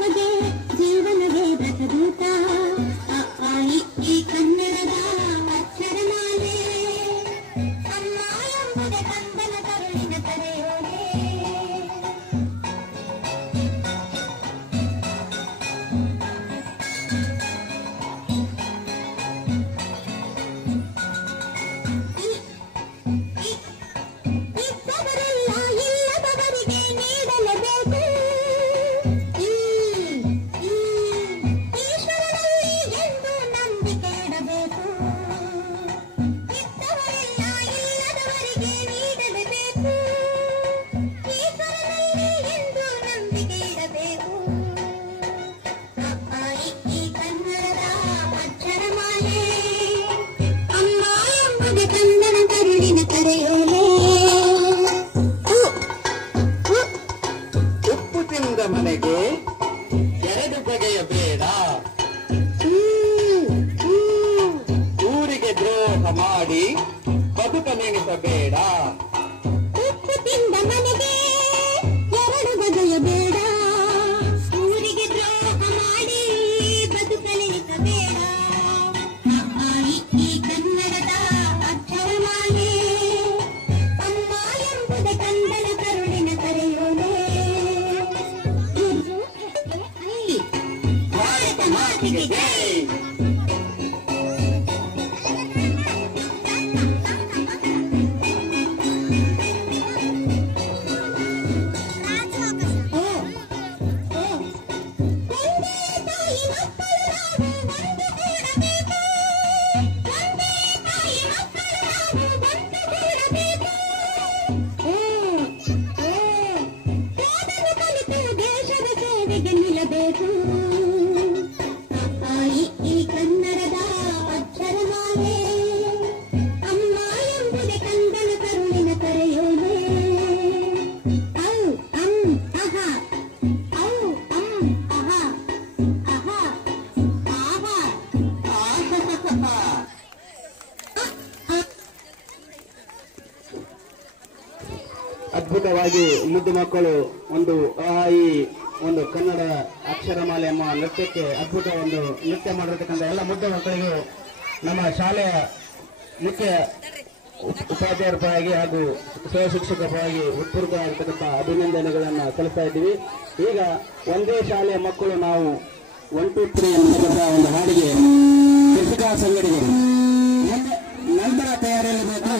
ಬಗೆ ಜೀವನವೇ ರಸದೂತ ಈ ಕನ್ನಡದ ಅಕ್ಷರಮಾಲೆ ಅಮ್ಮ ಎಂಬುದೇ ಕಂದನ ಕರುಳಿನ ಕರೆಯೋಲೆ ಉಪ್ಪು ತಿಂದ ಮನೆಗೆ ಎರಡು ಬಗೆಯ ಬೇಡ ಊರಿಗೆ ದ್ರೋಹ ಮಾಡಿ ಬದುಕ ನೆನೆಸಬೇಡ ಉಪ್ಪು ತಿಂದ ಮನೆಗೆ ಎರಡು ಬಗೆಯ ಬೇಡ ಊರಿಗೆ ದ್ರೋಹ ಮಾಡಿ ಬದುಕಲೆನಿಸಬೇಡ ಈ ಕನ್ನಡದ ಅಕ್ಷರಮಾಲೆ ಅಮ್ಮ ಎಂಬುದೇ ಕಂದನ ಕರುಳಿನ ಕರೆಯೋಲೆ ಭಾರತ ಮಾತಿಗೆ ಜೈ ದೇಶದ ಸೇವೆಗೆ ನಿಲ್ಲಬೇಕು ಈ ಕನ್ನಡದ ಅಕ್ಷರಮಾಲೆ ಅಮ್ಮ ಎಂಬುದೇ ಕಂದನ ಕರುಳಿನ ಕರೆಯೋಲೆ ಔ ಅಂ ಅಹ ಔ ಅಂ ಅಹ ಅಹ ಆಹ ಅದ್ಭುತವಾಗಿ ಮುದ್ದು ಮಕ್ಕಳು ಒಂದು ಈ ಒಂದು ಕನ್ನಡ ಅಕ್ಷರಮಾಲೆ ಎಂಬ ನೃತ್ಯಕ್ಕೆ ಅದ್ಭುತ ಒಂದು ನೃತ್ಯ ಮಾಡಿರ್ತಕ್ಕಂಥ ಎಲ್ಲ ಮುದ್ದು ಮಕ್ಕಳಿಗೆ ನಮ್ಮ ಶಾಲೆಯ ಮುಖ್ಯ ಉಪಾಧ್ಯಾಯರ ಪರವಾಗಿ ಹಾಗೂ ಸಹ ಶಿಕ್ಷಕರ ಪರವಾಗಿ ಉತ್ಪೂರ್ವಕವಾಗಿರ್ತಕ್ಕಂಥ ಅಭಿನಂದನೆಗಳನ್ನು ಸಲ್ಲಿಸ್ತಾ ಇದ್ದೀವಿ. ಈಗ ಒಂದೇ ಶಾಲೆಯ ಮಕ್ಕಳು ನಾವು 1 2 3 ಅನ್ನತಕ್ಕಂಥ ಒಂದು ಹಾಡಿಗೆ ಕೃಷಿಕ ಸಂಘಟನೆಗಳು ನಂತರ ತಯಾರಿಯಲ್ಲಿ ಬೇಕು